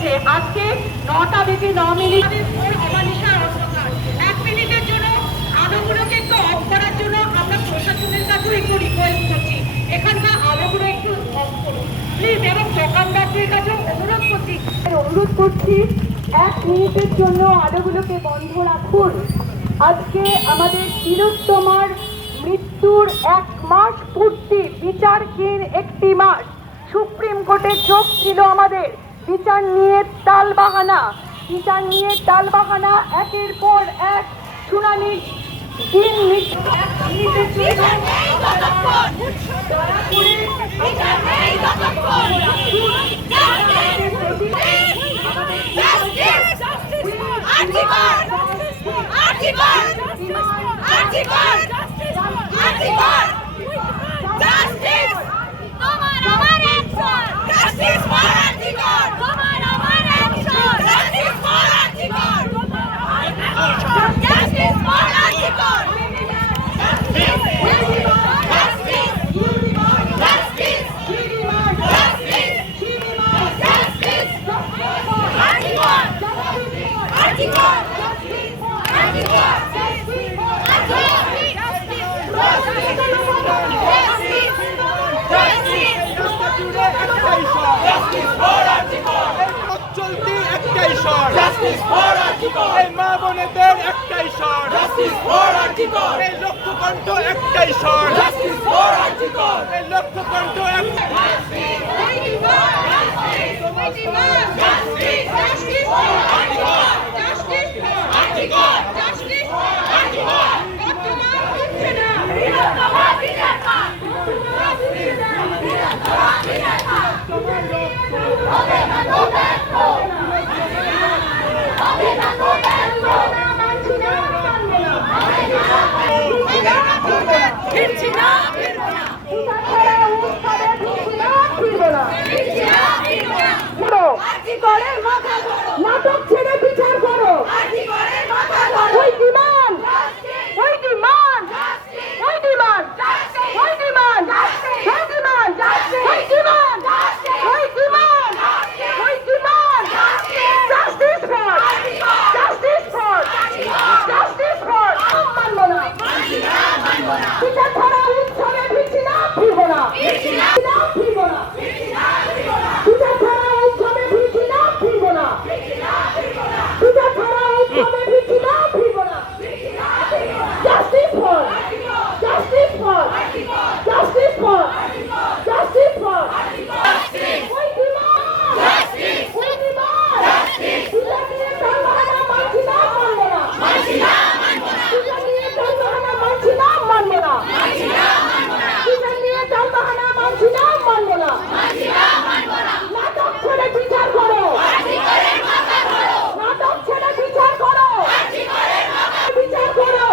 হয়েছে। আজকে 9টা বেজে 9 মিনিট অমানিশা অন্ধকার। 1 মিনিটের জন্য আলোগুলোকে একটু অফ করার জন্য আমরা প্রশাসনের কাছেও একটু রিকোয়েস্ট করছি, এখানকার আলোগুলো একটু অফ করুন প্লিজ, এবং দোকানদারদের কাছেও অনুরোধ করছি 1 মিনিটের জন্য আলোগুলোকে বন্ধ রাখুন। আজকে আমাদের তিলোত্তমার মৃত্যুর 1 মাস পূর্তি, বিচারহীন একটি মাস। সুপ্রিম কোর্টের চোখ ছিল আমাদের, বিচার নিয়ে টালবাহানা, একের পর এক শুনানি দিন চলতি একটাই স্বর, এই মা বোনেদের একটাই স্বর, এই লক্ষ্যকণ্ঠ একটাই স্বর, এই লক্ষ্যকণ্ঠ নাটক ছেড়ে বিচার করো। ওই ডিমান্ড, ওই ডিমান্ড, ওই ডিমান্ড, ওই ডিমান্ড, ওই ডিমান্ড, ওই ডিমান্ড, ওই ডিমান্ড, ওই demand, justice for, justice for, justice for. মানবো না, বিচার ছাড়া উৎসবে ফিরছি না, ফিরবো না, ফিরবো না, বিচার ছাড়া উৎসবে ফিরছি না, ফিরবো না, বিচার ছাড়া উৎসবে ফিরছি না, ফিরবো না। Justice for, justice for, justice for, justice for. ওই ডিমান্ড, ওই ডিমান্ড, বিচার নিয়ে টালবাহানা মানছি না, মানবো না, বিচার নিয়ে টালবাহানা মানছি না, মানবো না, বিচার নিয়ে টালবাহানা মানছি না, মানবো না। নাটক ছেড়ে বিচার করো, নাটক ছেড়ে বিচার করো, বিচার করো।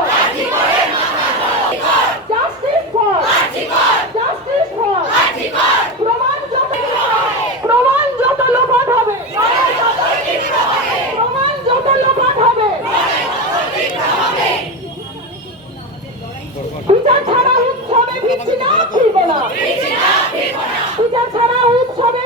Justice for, justice for. প্রমাণ যত লোপাট হবে, প্রমাণ যত লোপাট হবে, বিচার ছাড়া উৎসবে ফিরছি না, ফিরবো না, বিচার ছাড়া উৎসবে